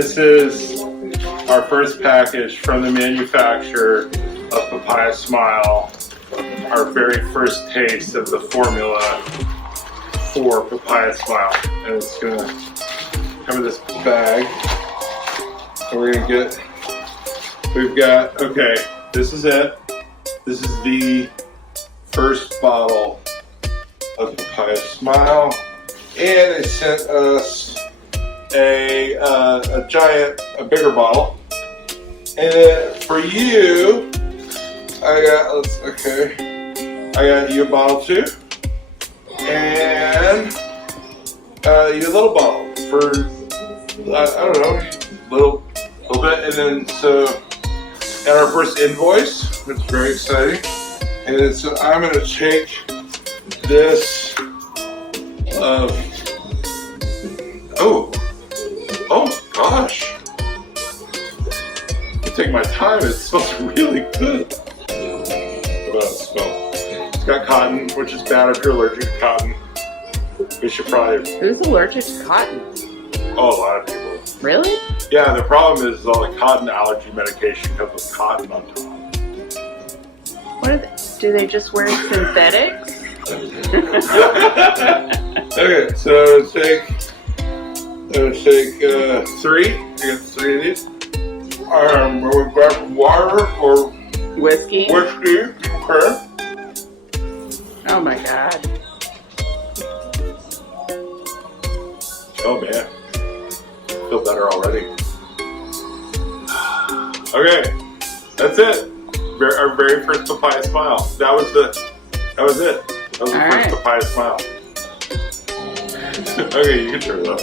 This is our first package from the manufacturer of Papaya Smile. Our very first taste of the formula for Papaya Smile. And it's gonna come in this bag. And we're gonna get, okay, this is it. This is the first bottle of Papaya Smile. And they sent us a bigger bottle. And for you, I got you a bottle too. And you a little bottle for, I don't know, little bit. And then and our first invoice, it's very exciting. And then, so I'm gonna take this oh gosh. I take my time, it smells really good. What about it smell? It's got cotton, which is bad if you're allergic to cotton. We should probably... Who's allergic to cotton? Oh, a lot of people. Really? Yeah, the problem is all the cotton allergy medication comes with cotton on top. What are they, do they just wear synthetics? Okay, so take three. I got three of these. We'll grab water or Whiskey? Okay. Oh my god. Oh man, feel better already. Okay, that's it. Our very first Papaya Smile. That was it. That was the All first right. Papaya Smile. Okay, you can turn it up.